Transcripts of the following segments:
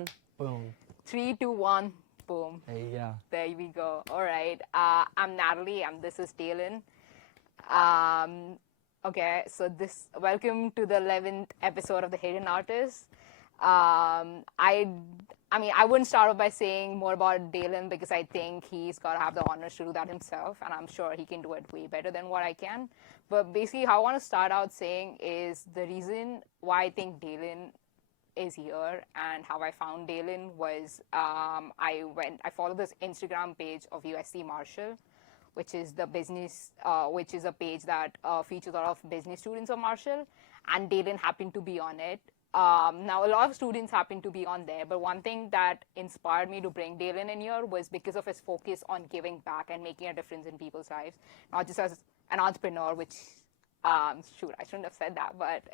1, boom. 3, 2, 1, boom. There you go. There we go. All right. I'm Natalie, and this is Dalen. Okay, so welcome to the 11th episode of The Hidden Artist. I wouldn't start off by saying more about Dalen because I think he's got to have the honors to do that himself, and I'm sure he can do it way better than what I can. But basically, how I want to start out saying is the reason why I think Dalen is here and how I found Dalen was I followed this Instagram page of USC Marshall, which is a page that features a lot of business students of Marshall, and Dalen happened to be on it. Now, a lot of students happen to be on there, but one thing that inspired me to bring Dalen in here was because of his focus on giving back and making a difference in people's lives, not just as an entrepreneur, which, I shouldn't have said that, but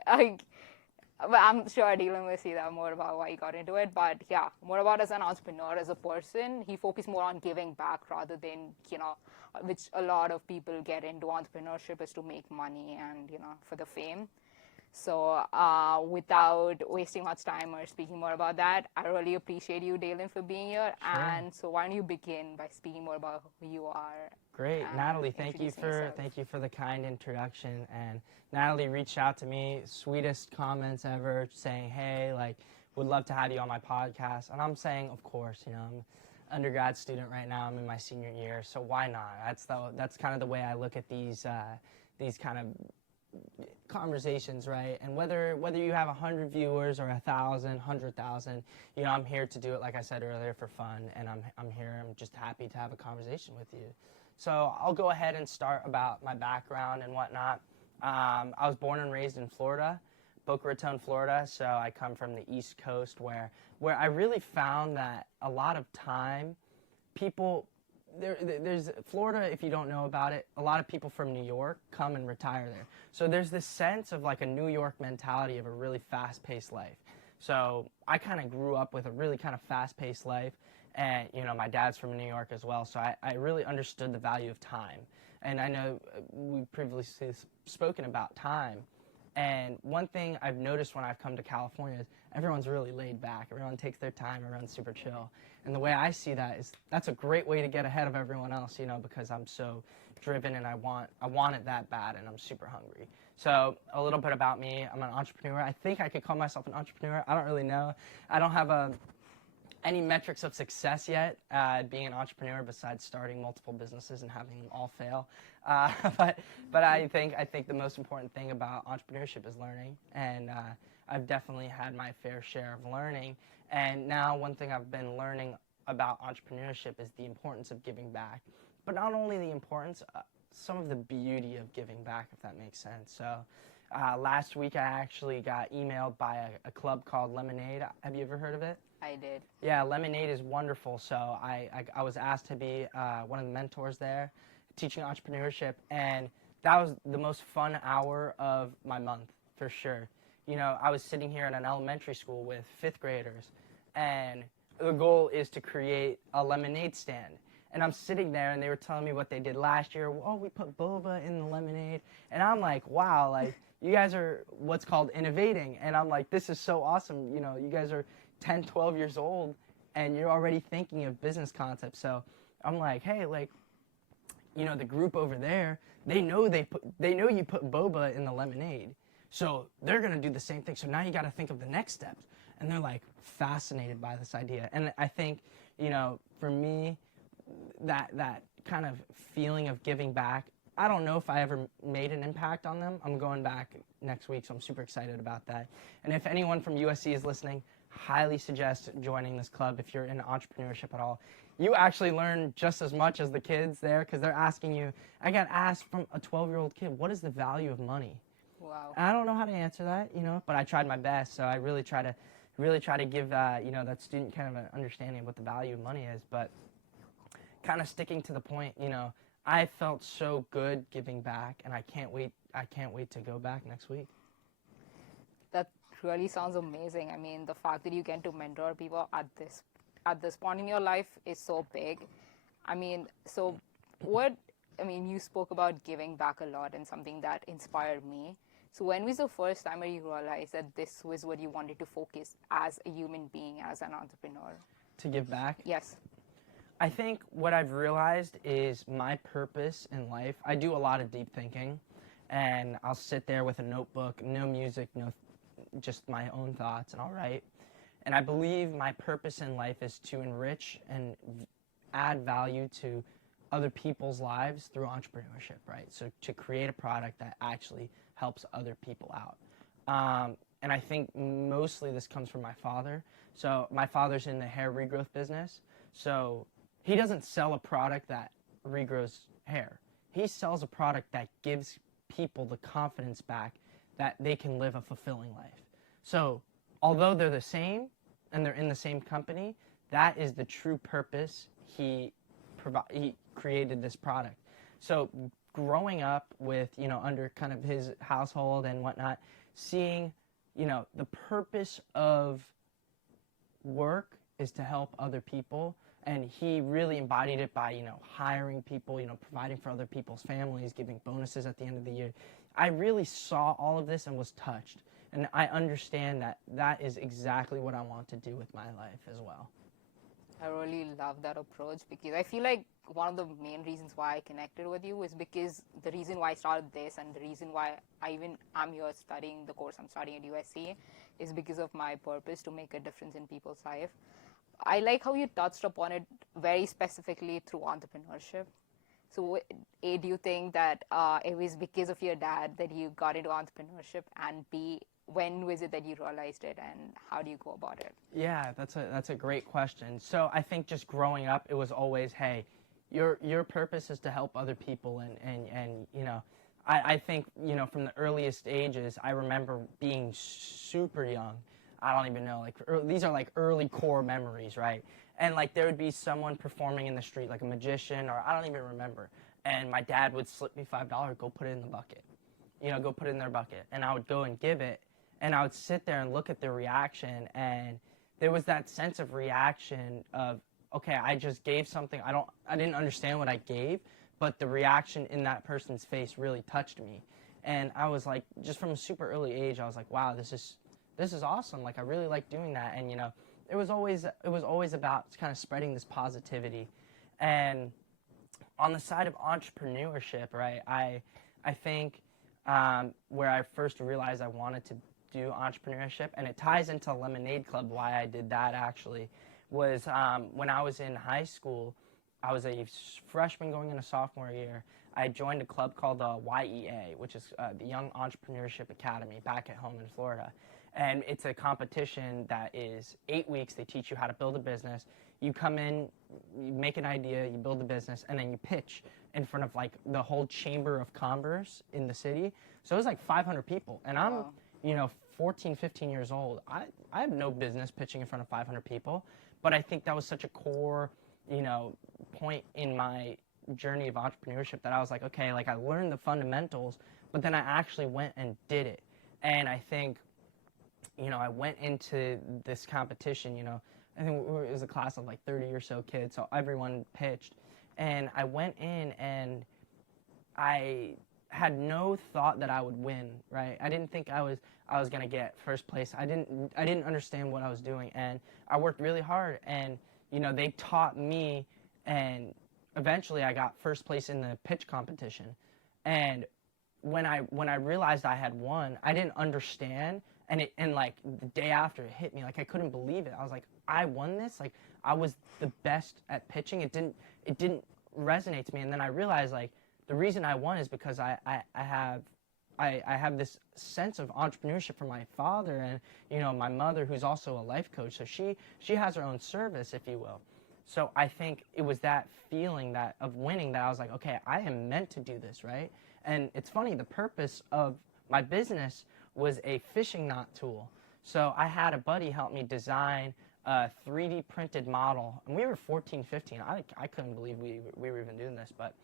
I'm sure Dalen will say that more about why he got into it. But yeah, more about as an entrepreneur, as a person, he focused more on giving back rather than, which a lot of people get into entrepreneurship is to make money and, for the fame. So without wasting much time or speaking more about that, I really appreciate you, Dalen, for being here. Sure. And so why don't you begin by speaking more about who you are? Great, Natalie. Thank you for the kind introduction. And Natalie reached out to me, sweetest comments ever, saying, "Hey, would love to have you on my podcast." And I'm saying, of course. I'm an undergrad student right now. I'm in my senior year, so why not? That's kind of the way I look at these kind of conversations, right? And whether you have 100 viewers or 1,000, 100,000, I'm here to do it, like I said earlier, for fun, and I'm here. I'm just happy to have a conversation with you. So I'll go ahead and start about my background and whatnot. I was born and raised in Florida, Boca Raton, Florida. So I come from the East Coast, where I really found that a lot of time, there's Florida, if you don't know about it, a lot of people from New York come and retire there. So there's this sense of a New York mentality of a really fast-paced life. So I kind of grew up with a really kind of fast-paced life. And, my dad's from New York as well, so I really understood the value of time. And I know we've previously spoken about time. And one thing I've noticed when I've come to California is everyone's really laid back. Everyone takes their time, everyone's super chill. And the way I see that is that's a great way to get ahead of everyone else, because I'm so driven and I want it that bad and I'm super hungry. So a little bit about me, I'm an entrepreneur. I think I could call myself an entrepreneur. I don't really know. I don't have any metrics of success yet being an entrepreneur besides starting multiple businesses and having them all fail. But I think the most important thing about entrepreneurship is learning, and I've definitely had my fair share of learning. And now one thing I've been learning about entrepreneurship is the importance of giving back. But not only the importance, some of the beauty of giving back, if that makes sense. So last week I actually got emailed by a club called Lemonade. Have you ever heard of it? I did. Yeah, Lemonade is wonderful. So I was asked to be one of the mentors there, teaching entrepreneurship, and that was the most fun hour of my month, for sure. I was sitting here in an elementary school with 5th graders, and the goal is to create a lemonade stand. And I'm sitting there, and they were telling me what they did last year. Oh, we put boba in the lemonade. And I'm like, wow, you guys are what's called innovating. And I'm like, this is so awesome. You guys are 10, 12 years old, and you're already thinking of business concepts. So I'm like, hey, the group over there, they know you put boba in the lemonade. So they're going to do the same thing. So now you got to think of the next steps. And they're fascinated by this idea. And I think, for me, that kind of feeling of giving back, I don't know if I ever made an impact on them. I'm going back next week, so I'm super excited about that. And if anyone from USC is listening, highly suggest joining this club if you're in entrepreneurship at all. You actually learn just as much as the kids there because they're asking you. I got asked from a 12-year-old kid, what is the value of money? Wow. And I don't know how to answer that, but I tried my best. So I really try to give that student kind of an understanding of what the value of money is. But kind of sticking to the point, I felt so good giving back, and I can't wait to go back next week. That really sounds amazing. I mean, the fact that you get to mentor people at this point in your life is so big. I mean, you spoke about giving back a lot and something that inspired me. So when was the first time where you realized that this was what you wanted to focus as a human being, as an entrepreneur? To give back? Yes. I think what I've realized is my purpose in life. I do a lot of deep thinking, and I'll sit there with a notebook, no music, no, just my own thoughts, and I'll write. And I believe my purpose in life is to enrich and add value to other people's lives through entrepreneurship, right? So to create a product that actually helps other people out. And I think mostly this comes from my father. So my father's in the hair regrowth business. So he doesn't sell a product that regrows hair. He sells a product that gives people the confidence back that they can live a fulfilling life. So although they're the same and they're in the same company, that is the true purpose he created this product. So growing up with, under kind of his household and whatnot, seeing, the purpose of work is to help other people. And he really embodied it by, hiring people, providing for other people's families, giving bonuses at the end of the year. I really saw all of this and was touched. And I understand that that is exactly what I want to do with my life as well. I really love that approach, because I feel like one of the main reasons why I connected with you is because the reason why I started this and the reason why I'm here studying the course I'm studying at USC is because of my purpose to make a difference in people's life. I like how you touched upon it very specifically through entrepreneurship. So A, do you think that it was because of your dad that you got into entrepreneurship, and B, when was it that you realized it, and how do you go about it? Yeah, that's a great question. So I think just growing up, it was always, hey, your purpose is to help other people, and I think, from the earliest ages, I remember being super young. I don't even know, these are like early core memories, right? And there would be someone performing in the street, like a magician, or I don't even remember. And my dad would slip me $5, go put it in the bucket, go put it in their bucket. And I would go and give it. And I would sit there and look at their reaction, and there was that sense of reaction of, okay, I just gave something. I didn't understand what I gave, but the reaction in that person's face really touched me. And I was like, just from a super early age, I was like, wow, this is awesome. I really like doing that. And it was always about kind of spreading this positivity. And on the side of entrepreneurship, right, I think where I first realized I wanted to do entrepreneurship, and it ties into Lemonade Club, why I did that actually, was when I was in high school. I was a freshman going into sophomore year. I joined a club called YEA, which is the Young Entrepreneurship Academy back at home in Florida. And it's a competition that is 8 weeks. They teach you how to build a business. You come in, you make an idea, you build a business, and then you pitch in front of the whole chamber of commerce in the city. So it was 500 people. And I'm, 14, 15 years old. I have no business pitching in front of 500 people, but I think that was such a core, point in my journey of entrepreneurship that I was like, okay, I learned the fundamentals, but then I actually went and did it. And I think, I went into this competition, I think it was a class of 30 or so kids, so everyone pitched. And I went in and I had no thought that I would win, right? I didn't think I was going to get first place. I didn't understand what I was doing, and I worked really hard, and they taught me, and eventually I got first place in the pitch competition. And when I realized I had won, I didn't understand, and the day after it hit me, I couldn't believe it. I was like, I won this? I was the best at pitching. It didn't resonate to me. And then I realized the reason I won is because I have this sense of entrepreneurship from my father and my mother, who's also a life coach. So she has her own service, if you will. So I think it was that feeling of winning that I was like, okay, I am meant to do this, right? And it's funny, the purpose of my business was a fishing knot tool. So I had a buddy help me design a 3D printed model, and we were 14, 15. I couldn't believe we were even doing this, but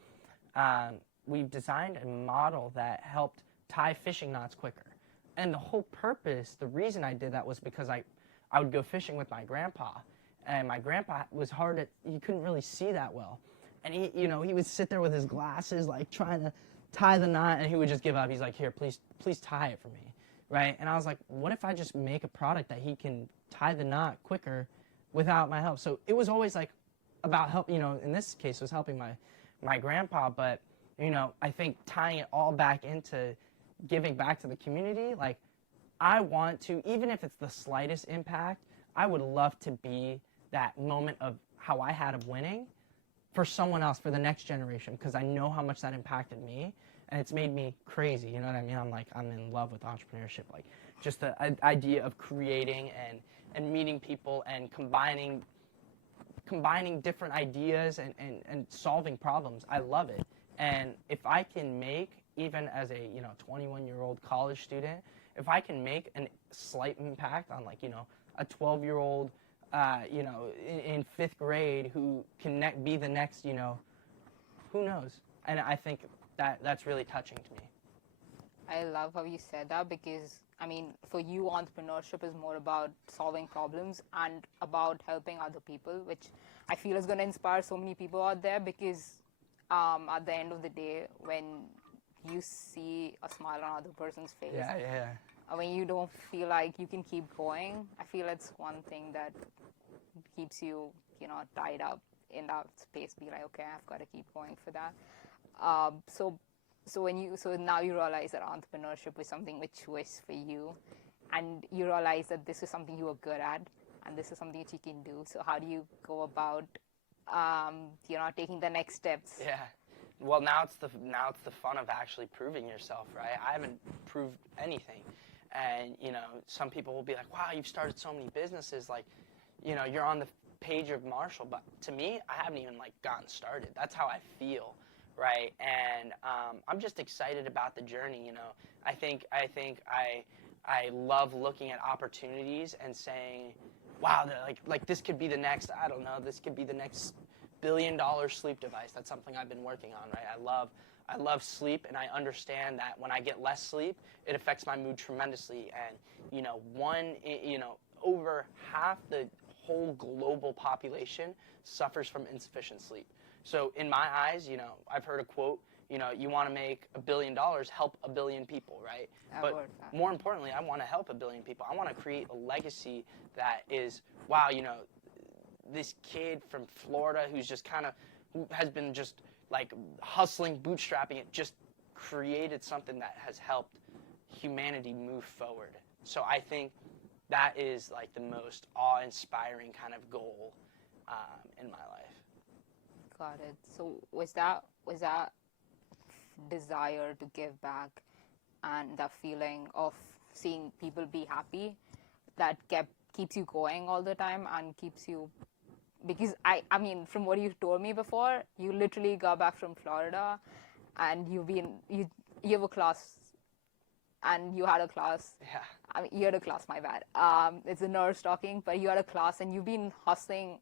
we designed a model that helped tie fishing knots quicker. And the whole purpose, the reason I did that was because I would go fishing with my grandpa, and my grandpa was he couldn't really see that well. And he would sit there with his glasses, trying to tie the knot, and he would just give up. He's like, here, please tie it for me, right? And I was like, what if I just make a product that he can tie the knot quicker without my help? So it was always like about help, you know, in this case, it was helping my grandpa, but, you know, I think tying it all back into giving back to the community, like, I want to, even if it's the slightest impact, I would love to be that moment of how I had of winning for someone else, for the next generation, because I know how much that impacted me, and it's made me crazy, you know what I mean? I'm in love with entrepreneurship, like, just the idea of creating and meeting people and combining different ideas and solving problems. I love it. And if I can make, even as a, you know, 21-year-old college student, if I can make a slight impact on, like, you know, a 12-year-old, you know, in 5th grade who can be the next, you know, who knows? And I think that's really touching to me. I love how you said that, because, I mean, for you, entrepreneurship is more about solving problems and about helping other people, which I feel is going to inspire so many people out there, because at the end of the day, when you see a smile on other person's face, when you don't feel like you can keep going, I feel it's one thing that keeps you, you know, tied up in that space, be like, okay, I've got to keep going for that. So now you realize that entrepreneurship is something which was for you, and you realize that this is something you are good at, and this is something that you can do. So how do you go about, you know, taking the next steps? Yeah. Well, now it's the fun of actually proving yourself, right? I haven't proved anything, and, you know, some people will be like, wow, you've started so many businesses, like, you know, you're on the page of Marshall, but to me, I haven't even, like, gotten started. That's how I feel, right? And I'm just excited about the journey, you know. I think I love looking at opportunities and saying, wow, like this could be the next, I don't know, this could be the next $1 billion sleep device. That's something I've been working on, right? I love sleep, and I understand that when I get less sleep, it affects my mood tremendously. And, you know, over half the whole global population suffers from insufficient sleep. So in my eyes, you know, I've heard a quote, you know, you want to make $1 billion, help 1 billion people, right? But more importantly, I want to help 1 billion people. I want to create a legacy that is, wow, you know, this kid from Florida who has been just like hustling, bootstrapping it, just created something that has helped humanity move forward. So I think that is like the most awe-inspiring kind of goal in my life. Got it. So was that desire to give back and that feeling of seeing people be happy that keeps you going all the time and keeps you, because I mean, from what you told me before, you literally got back from Florida and you have a class, and you had a class. Yeah. I mean, you had a class, my bad. It's a nurse talking, but you had a class and you've been hustling.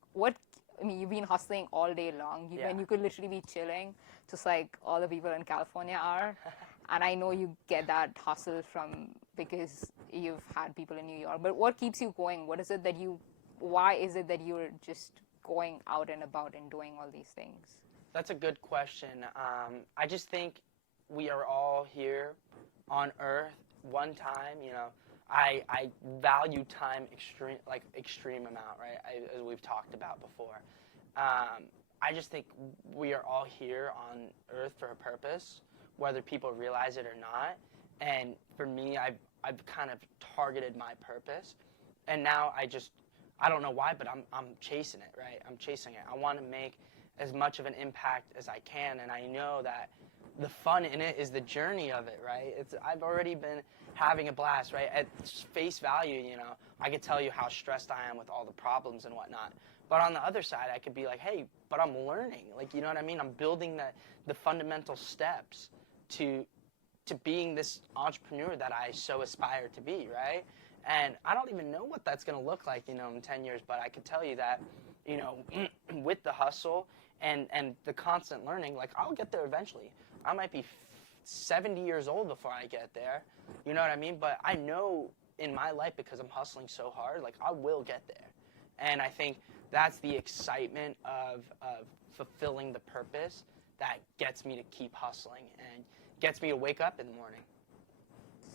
You've been hustling all day long. When you could literally be chilling, just like all the people in California are. And I know you get that hustle because you've had people in New York. But what keeps you going? Why is it that you're just going out and about and doing all these things? That's a good question. I just think we are all here on Earth one time. You know, I value time extreme amount, right? As we've talked about before. I just think we are all here on Earth for a purpose, whether people realize it or not. And for me, I've kind of targeted my purpose, and now I don't know why, but I'm chasing it, right? I'm chasing it. I want to make as much of an impact as I can, and I know that the fun in it is the journey of it, right? I've already been having a blast, right? At face value, you know, I could tell you how stressed I am with all the problems and whatnot. But on the other side, I could be like, hey, but I'm learning. Like, you know what I mean? I'm building the fundamental steps to being this entrepreneur that I so aspire to be, right? And I don't even know what that's going to look like, you know, in 10 years. But I can tell you that, you know, with the hustle and the constant learning, like, I'll get there eventually. I might be 70 years old before I get there. You know what I mean? But I know in my life, because I'm hustling so hard, like, I will get there. And I think that's the excitement of fulfilling the purpose that gets me to keep hustling. And, gets me to wake up in the morning.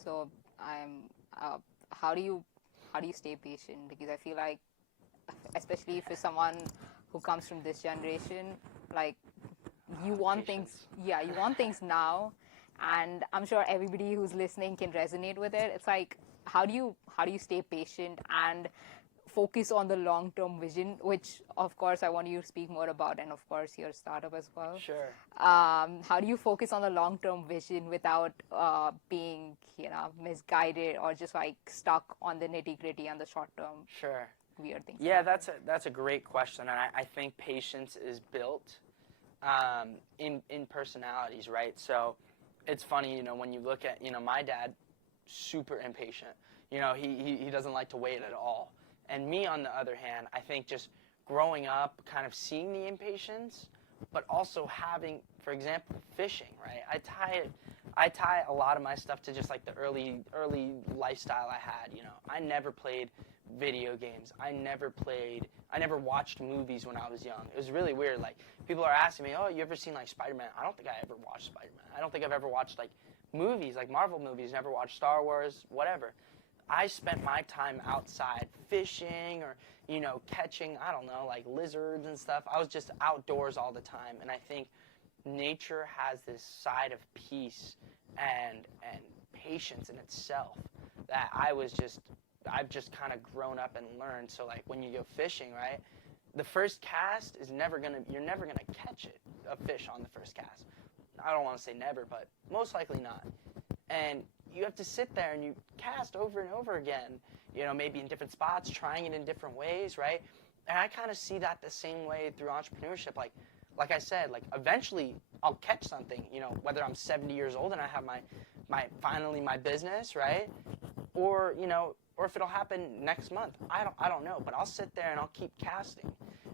So how do you stay patient? Because I feel like, especially for someone who comes from this generation, like you want things, you want things now, and I'm sure everybody who's listening can resonate with it. It's like, how do you stay patient and focus on the long-term vision, which of course I want you to speak more about, and of course your startup as well. Sure. How do you focus on the long-term vision without being, misguided or just like stuck on the nitty-gritty and the short-term Sure. weird things? Yeah, that's a great question, and I think patience is built in personalities, right? So it's funny, when you look at, my dad, super impatient. He doesn't like to wait at all. And me, on the other hand, I think just growing up, kind of seeing the impatience, but also having, for example, fishing, right? I tie a lot of my stuff to just like the early lifestyle I had. I never played video games. I never watched movies when I was young. It was really weird. Like, people are asking me, oh, you ever seen like Spider-Man? I don't think I ever watched Spider-Man. I don't think I've ever watched like movies, like Marvel movies, never watched Star Wars, whatever. I spent my time outside fishing or, catching, I don't know, like lizards and stuff. I was just outdoors all the time. And I think nature has this side of peace and patience in itself that I've just kind of grown up and learned. So like when you go fishing, right, the first cast is you're never gonna catch a fish on the first cast. I don't want to say never, but most likely not. And you have to sit there and you cast over and over again, maybe in different spots, trying it in different ways, right? And I kind of see that the same way through entrepreneurship. Like I said, like eventually I'll catch something, whether I'm 70 years old and I have finally my business, right? Or if it'll happen next month, I don't know, but I'll sit there and I'll keep casting.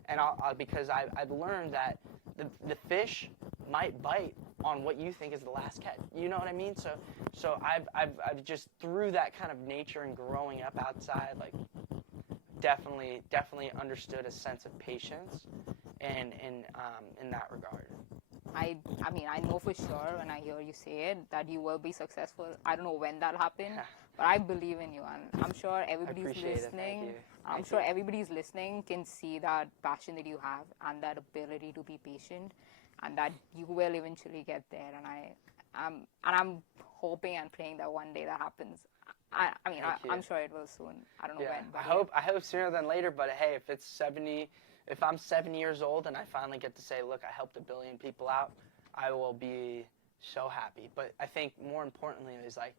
And because I've learned that the fish might bite on what you think is the last catch. You know what I mean? So I've just, through that kind of nature and growing up outside, like definitely understood a sense of patience and in that regard. I mean, I know for sure when I hear you say it that you will be successful. I don't know when that happened, but I believe in you, and I'm sure everybody's listening. I'm sure everybody's listening can see that passion that you have and that ability to be patient, and that you will eventually get there. And I'm hoping and praying that one day that happens. I'm sure it will soon. I don't know when. But I hope sooner than later. But hey, if I'm 70 years old and I finally get to say, look, I helped 1 billion people out, I will be so happy. But I think more importantly is like,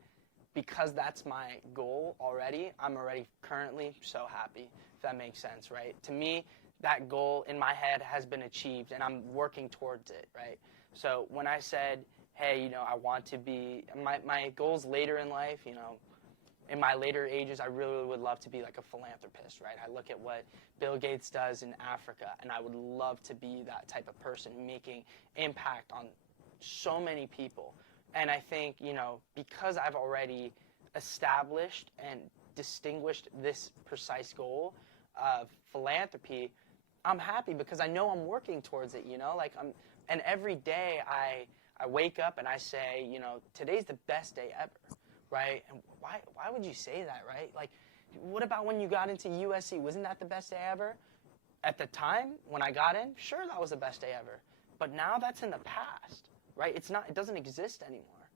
because that's my goal already, I'm already currently so happy, if that makes sense, right? To me, that goal in my head has been achieved and I'm working towards it, right? So when I said, hey, I want to be, my goals later in life, in my later ages, I really would love to be like a philanthropist, right? I look at what Bill Gates does in Africa, and I would love to be that type of person making impact on so many people. And I think, because I've already established and distinguished this precise goal of philanthropy, I'm happy because I know I'm working towards it, and every day I wake up and I say, today's the best day ever. Right? And why would you say that, right? Like, what about when you got into USC? Wasn't that the best day ever? At the time, when I got in, sure, that was the best day ever. But now that's in the past, right? It doesn't exist anymore.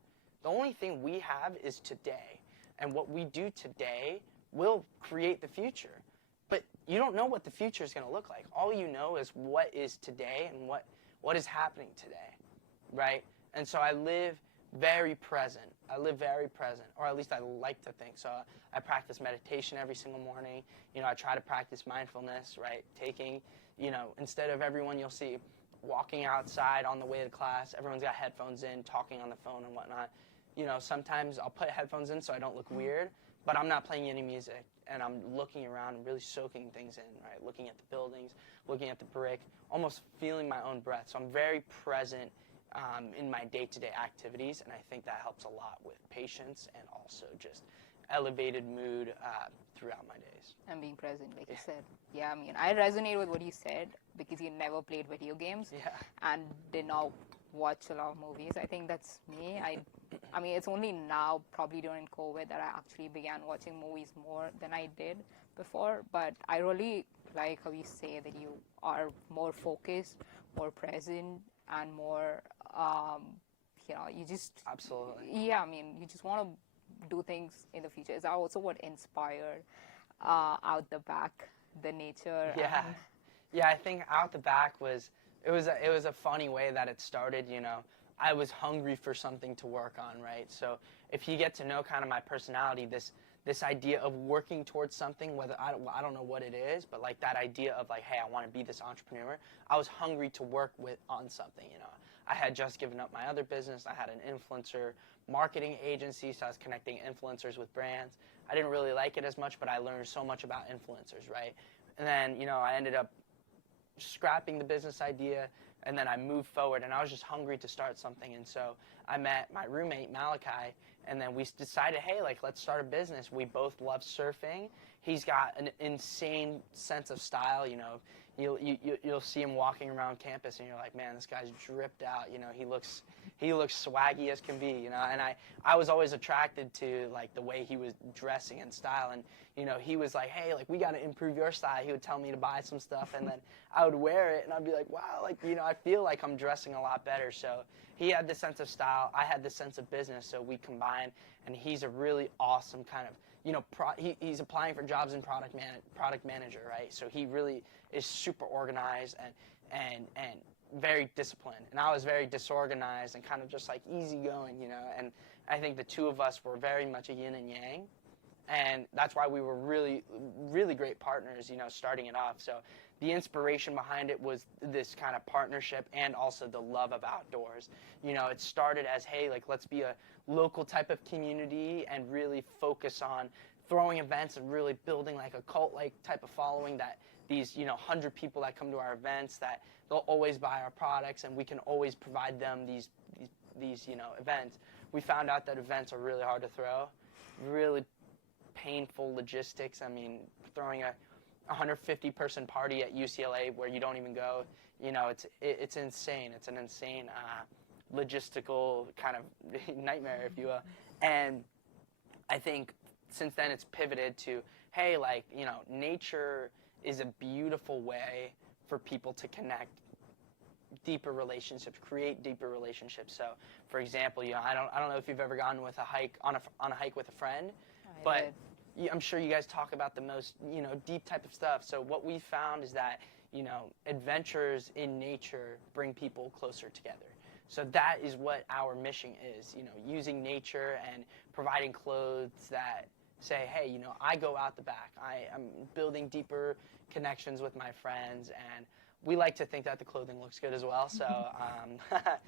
The only thing we have is today. And what we do today will create the future. But you don't know what the future is going to look like. All you know is what is today and what is happening today, right? And so I live very present, or at least I like to think. So I practice meditation every single morning. I try to practice mindfulness, right? Taking, instead of everyone you'll see walking outside on the way to class, everyone's got headphones in, talking on the phone and whatnot. Sometimes I'll put headphones in so I don't look weird, but I'm not playing any music, and I'm looking around and really soaking things in, right? Looking at the buildings, looking at the brick, almost feeling my own breath. So I'm very present in my day-to-day activities, and I think that helps a lot with patience and also just elevated mood throughout my days. And being present, like you said. Yeah, I resonate with what you said because you never played video games and did not watch a lot of movies. I think that's me. I mean, it's only now, probably during COVID, that I actually began watching movies more than I did before. But I really like how you say that you are more focused, more present, and more, you just, Absolutely. yeah, I mean, you just want to do things in the future. Is that also what inspired Outheback, the nature? Yeah. And, Yeah, I think Outheback it was a funny way that it started, I was hungry for something to work on, right? So if you get to know kind of my personality, this idea of working towards something, whether I don't know what it is, but like that idea of like, hey, I want to be this entrepreneur. I was hungry to work on something, I had just given up my other business. I had an influencer marketing agency, so I was connecting influencers with brands. I didn't really like it as much, but I learned so much about influencers, right? And then, I ended up scrapping the business idea, and then I moved forward, and I was just hungry to start something. And so I met my roommate Malachi, and then we decided, hey, like, let's start a business. We both love surfing. He's got an insane sense of style. You'll see him walking around campus, and you're like, man, this guy's dripped out. He looks swaggy as can be. And I was always attracted to like the way he was dressing and style. And he was like, hey, like, we got to improve your style. He would tell me to buy some stuff, and then I would wear it, and I'd be like, wow, like, I feel like I'm dressing a lot better. So he had this sense of style. I had this sense of business. So we combined, and he's a really awesome kind of, he's applying for jobs in product manager, right? So he really is super organized and very disciplined. And I was very disorganized and kind of just like easygoing, And I think the two of us were very much a yin and yang. And that's why we were really, really great partners, starting it off. So the inspiration behind it was this kind of partnership and also the love of outdoors. It started as, hey, like, let's be a local type of community and really focus on throwing events and really building like a cult-like type of following, that these, 100 people that come to our events, that they'll always buy our products and we can always provide them these events. We found out that events are really hard to throw, really painful logistics. I mean, throwing a 150-person party at UCLA where you don't even go, it's insane. It's an insane logistical kind of nightmare, if you will. And I think since then it's pivoted to, hey, like, nature is a beautiful way for people to connect deeper relationships, create deeper relationships. So, for example, I don't know if you've ever gone with a hike on a hike with a friend, but I'm sure you guys talk about the most, deep type of stuff. So what we found is that, adventures in nature bring people closer together. So that is what our mission is, using nature and providing clothes that say, hey, I go out the back. I am building deeper connections with my friends, and we like to think that the clothing looks good as well. So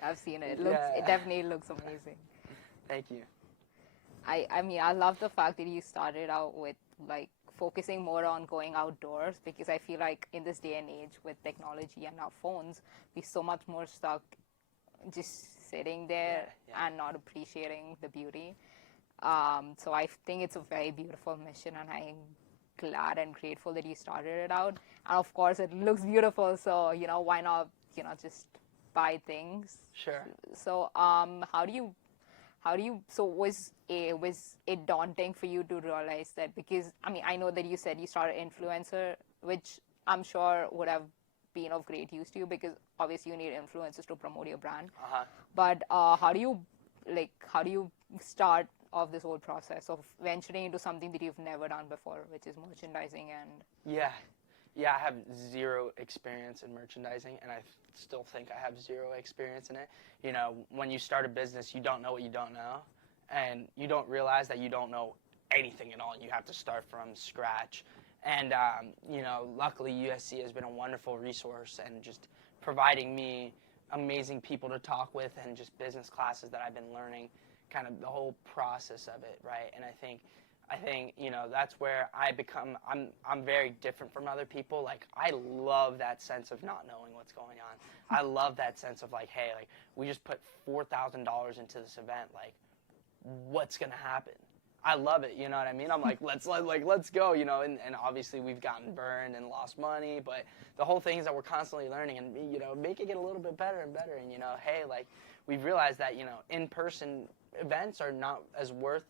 I've seen it. It definitely looks amazing. Thank you. I mean, I love the fact that you started out with like focusing more on going outdoors, because I feel like in this day and age with technology and our phones, we're so much more stuck just sitting there and not appreciating the beauty. So I think it's a very beautiful mission, and I'm glad and grateful that you started it out. And of course, it looks beautiful, so why not just buy things? Sure. So so was it daunting for you to realize that? Because I mean, I know that you said you started influencer, which I'm sure would have been of great use to you, because obviously you need influencers to promote your brand. But how do you start off this whole process of venturing into something that you've never done before, which is merchandising? And I have zero experience in merchandising, and I still think I have zero experience in it. When you start a business, you don't know what you don't know, and you don't realize that you don't know anything at all, and you have to start from scratch. And luckily USC has been a wonderful resource, and just providing me amazing people to talk with, and just business classes that I've been learning, kind of the whole process of it, right? And I think that's where I'm very different from other people. Like, I love that sense of not knowing what's going on. I love that sense of like, hey, like, we just put $4,000 into this event, like, what's gonna happen? I love it, you know what I mean? I'm like, let's go, and obviously we've gotten burned and lost money, but the whole thing is that we're constantly learning and, making it a little bit better and better. And, hey, like, we've realized that, in person events are not worth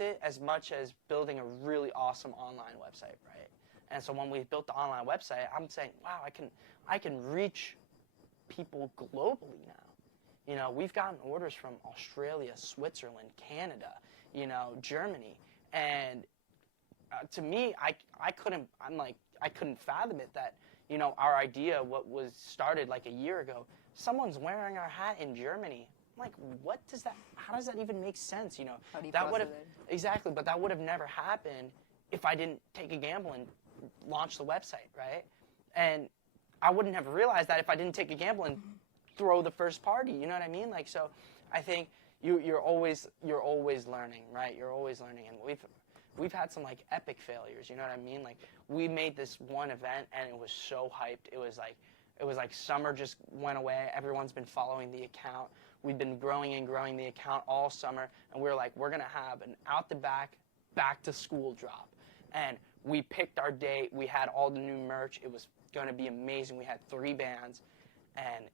it as much as building a really awesome online website, right? And so when we built the online website, I'm saying, wow, I can reach people globally now. You know, we've gotten orders from Australia, Switzerland, Canada, you know, Germany, and to me, I couldn't fathom it that, you know, our idea, what was started like a year ago, someone's wearing our hat in Germany. I'm like, how does that even make sense? You know, How do you that would have, process it? exactly, but that would have never happened if I didn't take a gamble and launch the website, right? And I wouldn't have realized that if I didn't take a gamble and throw the first party, you know what I mean? Like, so I think you're always learning, right? You're always learning, and we've had some like epic failures, you know what I mean? Like, we made this one event and it was so hyped. It was like summer just went away. Everyone's been following the account. We've been growing and growing the account all summer, and we're like, we're gonna have an Outheback back to school drop. And we picked our date. We had all the new merch. It was gonna be amazing. We had 3 bands, and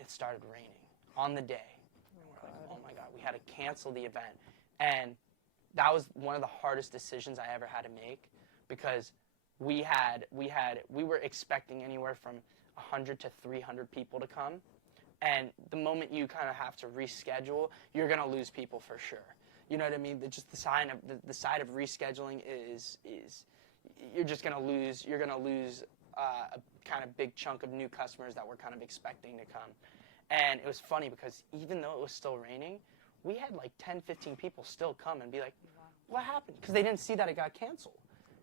it started raining on the day. And we're like, oh my God, we had to cancel the event. And that was one of the hardest decisions I ever had to make, because we were expecting anywhere from 100 to 300 people to come. And the moment you kind of have to reschedule, you're going to lose people for sure. You know what I mean? The side of rescheduling is you're just going to lose. You're going to lose a kind of big chunk of new customers that we're kind of expecting to come. And it was funny because even though it was still raining, we had like 10, 15 people still come and be like, what happened? Because they didn't see that it got canceled.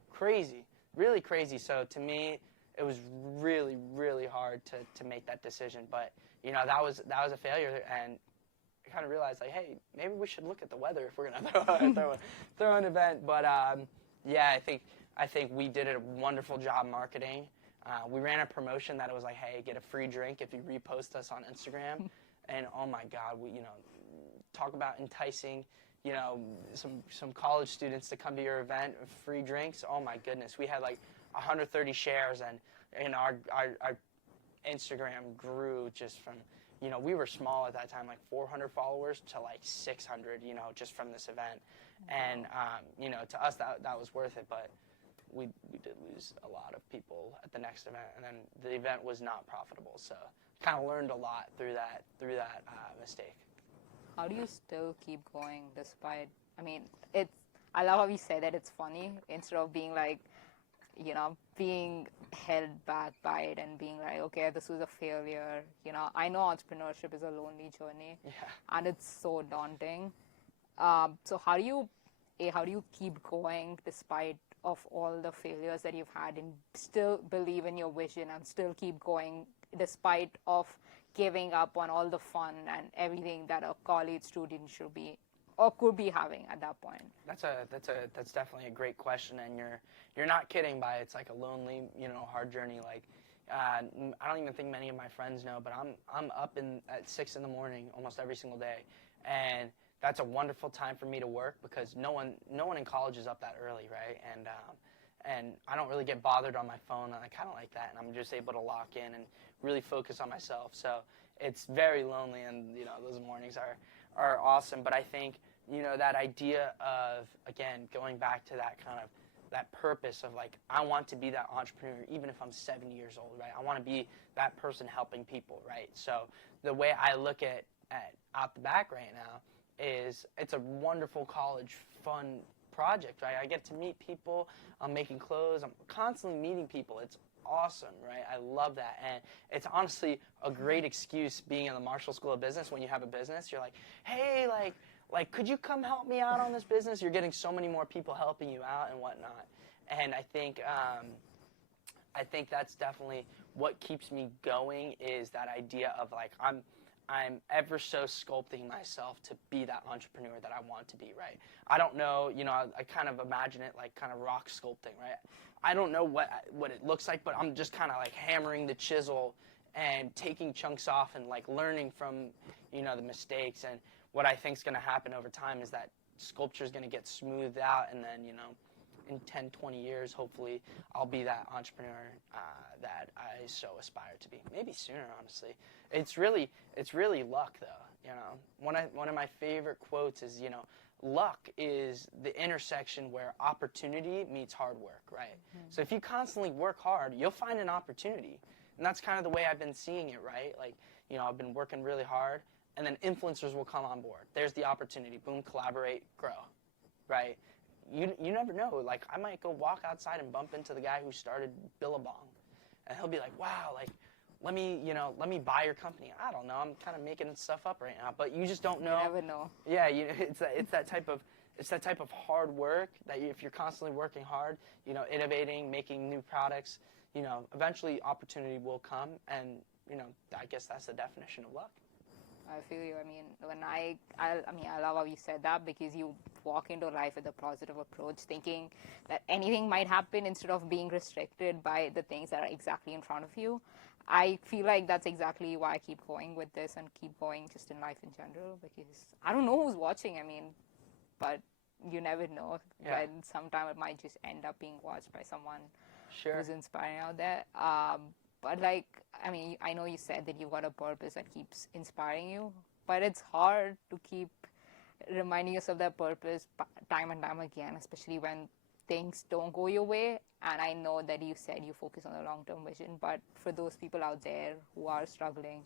Crazy, really crazy. So to me, it was really, really hard to make that decision. But you know, that was a failure, and I kind of realized, like, hey, maybe we should look at the weather if we're gonna throw an event. But yeah, I think we did a wonderful job marketing. We ran a promotion that it was like, hey, get a free drink if you repost us on Instagram. And oh my God, we, you know, talk about enticing, you know, some college students to come to your event with free drinks. Oh my goodness, we had like 130 shares, and our Instagram grew just from, you know, we were small at that time, like 400 followers to like 600, you know, just from this event. And you know, to us that was worth it, but we did lose a lot of people at the next event, and then the event was not profitable. So kind of learned a lot through that mistake. How do you still keep going despite, I mean, I love how you said that it's funny instead of being like, you know, being held back by it and being like, okay, this was a failure. You know, I know entrepreneurship is a lonely journey, and it's so daunting. So how do you keep going despite of all the failures that you've had, and still believe in your vision and still keep going despite of giving up on all the fun and everything that a college student should be or could be having at that point? That's definitely a great question, and you're not kidding by it's like a lonely, you know, hard journey. Like I don't even think many of my friends know, but I'm up at 6 in the morning almost every single day, and that's a wonderful time for me to work because no one in college is up that early, right? And I don't really get bothered on my phone, and I kind of like that, and I'm just able to lock in and really focus on myself. So it's very lonely, and you know, those mornings are awesome. But I think, you know, that idea of, again, going back to that kind of that purpose of like, I want to be that entrepreneur even if I'm 70 years old, right? I want to be that person helping people, right? So the way I look at Outheback right now is it's a wonderful college fun project, right? I get to meet people. I'm making clothes. I'm constantly meeting people. It's awesome, right? I love that. And it's honestly a great excuse being in the Marshall School of Business. When you have a business, you're like, hey, like, could you come help me out on this business? You're getting so many more people helping you out and whatnot. And I think that's definitely what keeps me going, is that idea of like, I'm ever so sculpting myself to be that entrepreneur that I want to be, right? I don't know, you know, I kind of imagine it like kind of rock sculpting, right? I don't know what it looks like, but I'm just kind of like hammering the chisel and taking chunks off and like learning from, you know, the mistakes. And what I think is going to happen over time is that sculpture is going to get smoothed out, and then, you know, in 10, 20 years, hopefully, I'll be that entrepreneur that I so aspire to be. Maybe sooner, honestly. It's really luck, though. You know, one of my favorite quotes is, you know, luck is the intersection where opportunity meets hard work, right? So if you constantly work hard, you'll find an opportunity. And that's kind of the way I've been seeing it, right? Like, you know, I've been working really hard, and then influencers will come on board. There's the opportunity. Boom, collaborate, grow, right? You never know. Like, I might go walk outside and bump into the guy who started Billabong, and he'll be like, wow, like, let me buy your company. I don't know. I'm kind of making stuff up right now, but you just don't know. You never know. Yeah, it's that type of hard work that if you're constantly working hard, you know, innovating, making new products, you know, eventually opportunity will come, and you know, I guess that's the definition of luck. I feel you. I mean, I love how you said that, because you walk into life with a positive approach, thinking that anything might happen instead of being restricted by the things that are exactly in front of you. I feel like that's exactly why I keep going with this and keep going just in life in general, because I don't know who's watching. I mean, but you never know. Yeah. And sometime it might just end up being watched by someone Sure. who's inspiring out there. But like, I mean, I know you said that you've got a purpose that keeps inspiring you, but it's hard to keep reminding yourself that purpose time and time again, especially when things don't go your way. And I know that you said you focus on the long-term vision, but for those people out there who are struggling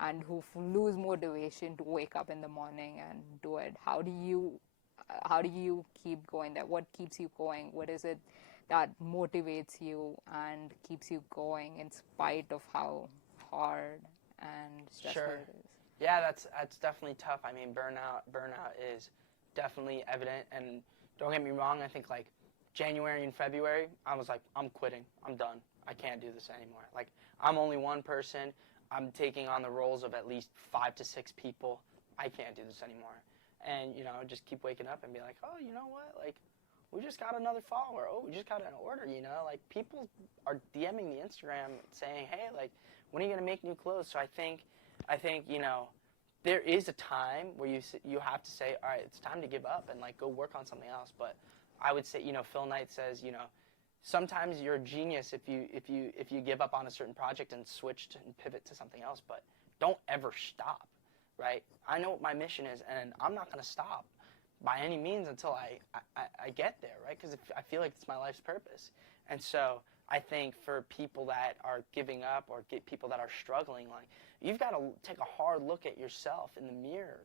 and who lose motivation to wake up in the morning and do it, how do you keep going there? What keeps you going? What is it that motivates you and keeps you going in spite of how hard and stressful it is? Yeah, that's definitely tough. I mean, burnout is definitely evident, and don't get me wrong, I think like January and February, I was like, I'm quitting. I'm done. I can't do this anymore. Like, I'm only one person. I'm taking on the roles of at least 5 to 6 people. I can't do this anymore. And, you know, just keep waking up and be like, oh, you know what? Like, we just got another follower. Oh, we just got an order, you know? Like, people are DMing the Instagram saying, hey, like, when are you going to make new clothes? So I think, you know, there is a time where you have to say, all right, it's time to give up and, like, go work on something else. But I would say, you know, Phil Knight says, you know, sometimes you're a genius if you give up on a certain project and switch and pivot to something else, but don't ever stop, right? I know what my mission is, and I'm not going to stop by any means until I get there, right? Because I feel like it's my life's purpose. And so I think for people that are giving up or people that are struggling, like, you've got to take a hard look at yourself in the mirror.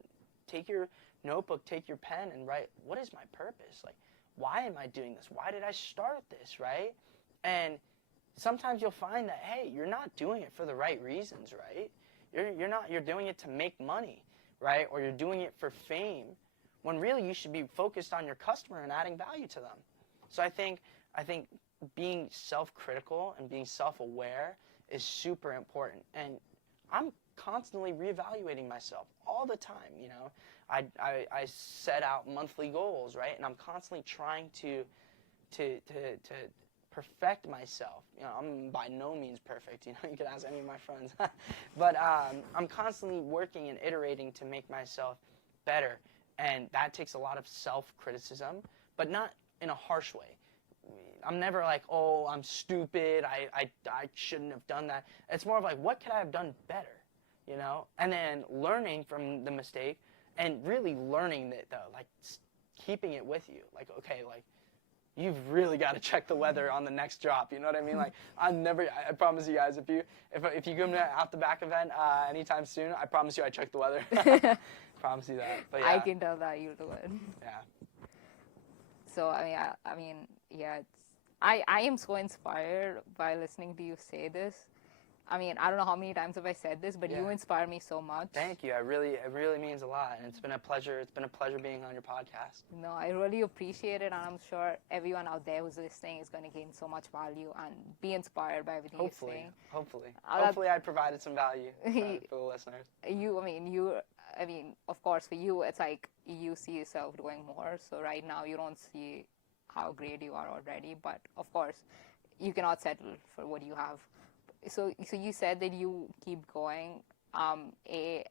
Take your notebook, take your pen, and write, what is my purpose? Like, why am I doing this? Why did I start this, right? And sometimes you'll find that, hey, you're not doing it for the right reasons, right? You're doing it to make money, right? Or you're doing it for fame, when really you should be focused on your customer and adding value to them. So I think being self-critical and being self-aware is super important. And I'm constantly reevaluating myself all the time, you know. I set out monthly goals, right? And I'm constantly trying to perfect myself. You know, I'm by no means perfect. You know, you could ask any of my friends. But I'm constantly working and iterating to make myself better. And that takes a lot of self-criticism, but not in a harsh way. I'm never like, oh, I'm stupid. I shouldn't have done that. It's more of like, what could I have done better? You know? And then learning from the mistake and really learning that, like, keeping it with you. Like, okay, like, you've really got to check the weather on the next drop. You know what I mean? Like, I promise you guys, if you come to Outheback event anytime soon, I promise you I check the weather. Promise you that. But yeah. I can tell that you do it. Yeah. So, I mean, yeah, I am so inspired by listening to you say this. I mean, I don't know how many times have I said this, but you inspire me so much. Thank you. It really means a lot, and it's been a pleasure. It's been a pleasure being on your podcast. No, I really appreciate it, and I'm sure everyone out there who's listening is going to gain so much value and be inspired by everything you're saying. Hopefully, I provided some value for the listeners. I mean, of course, for you, it's like you see yourself doing more. So right now, you don't see how great you are already, but of course, you cannot settle for what you have. So you said that you keep going. Do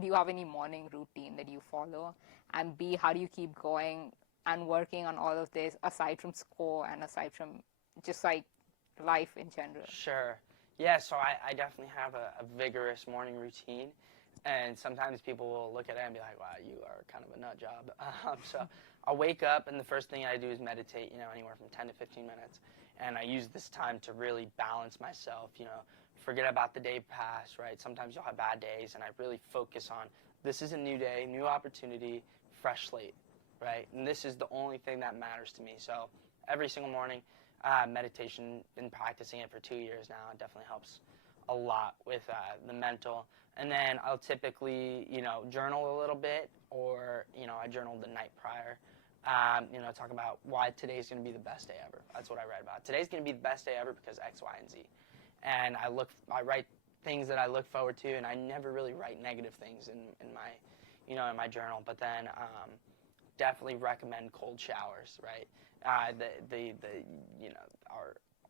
you have any morning routine that you follow? And B, how do you keep going and working on all of this aside from school and aside from just like life in general? Sure. Yeah, so I definitely have a vigorous morning routine. And sometimes people will look at it and be like, wow, you are kind of a nut job. So I'll wake up, and the first thing I do is meditate, anywhere from 10 to 15 minutes. And I use this time to really balance myself, forget about the day past, right? Sometimes you'll have bad days, and I really focus on, this is a new day, new opportunity, fresh slate, right? And this is the only thing that matters to me. So every single morning, meditation, been practicing it for 2 years now. It definitely helps a lot with the mental. And then I'll typically, journal a little bit, or, I journaled the night prior. Talk about why today's going to be the best day ever. That's what I read about. Today's going to be the best day ever because X, Y, and Z. And I write things that I look forward to, and I never really write negative things in my journal. But then definitely recommend cold showers, right?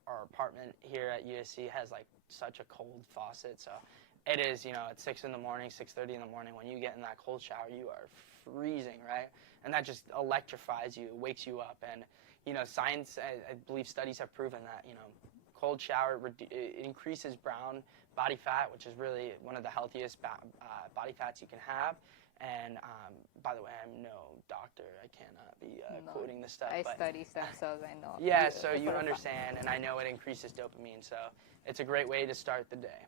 Our apartment here at USC has like such a cold faucet, so it is, at 6 in the morning, 6:30 in the morning, when you get in that cold shower, you are freezing, right? And that just electrifies you, wakes you up. And, science, I believe studies have proven that, cold shower, it increases brown body fat, which is really one of the healthiest body fats you can have. And by the way, I'm no doctor. I cannot be quoting this stuff. I study stem cells, I know. Yeah, so you understand, and I know it increases dopamine, so it's a great way to start the day.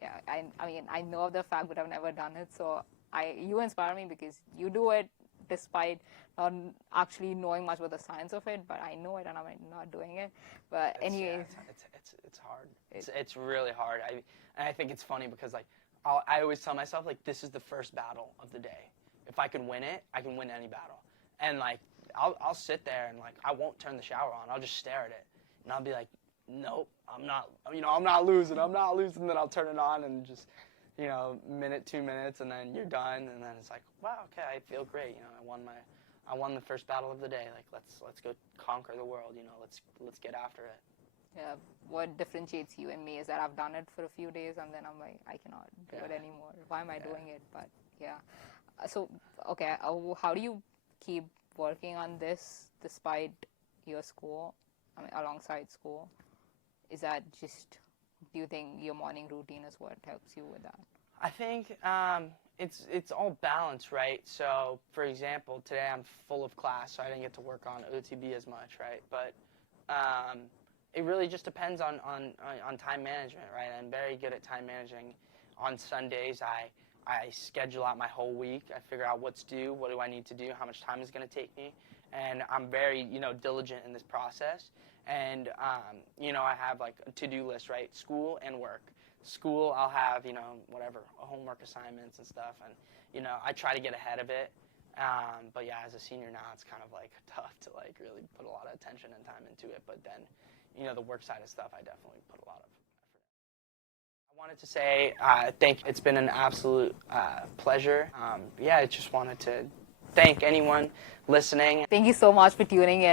Yeah, I mean, I know of the fact, but I've never done it, so you inspire me because you do it despite not actually knowing much about the science of it, but I know it and I'm not doing it. But anyways, it's hard. It's really hard. I think it's funny because I always tell myself this is the first battle of the day. If I can win it, I can win any battle. And I'll sit there and I won't turn the shower on. I'll just stare at it, and I'll be like, nope, I'm not. I'm not losing. I'm not losing. Then I'll turn it on and just. Minute, 2 minutes, and then you're done, and then it's like, wow, okay, I feel great. I won the first battle of the day. Let's go conquer the world. Let's get after it. Yeah. What differentiates you and me is that I've done it for a few days, and then I'm like, I cannot do it anymore. Why am I doing it? But yeah. So okay, how do you keep working on this despite your school? Alongside school, is that just? Do you think your morning routine is what helps you with that? I think it's all balance, right? So, for example, today I'm full of class, so I didn't get to work on OTB as much, right? But it really just depends on time management, right? I'm very good at time managing. On Sundays, I schedule out my whole week. I figure out what's due, what do I need to do, how much time is going to take me, and I'm very diligent in this process. And, I have a to-do list, right? School and work. School, I'll have, whatever, homework assignments and stuff. And, I try to get ahead of it. But yeah, as a senior now, it's kind of tough to really put a lot of attention and time into it. But then, the work side of stuff, I definitely put a lot of effort in. I wanted to say thank you. It's been an absolute pleasure. I just wanted to thank anyone listening. Thank you so much for tuning in.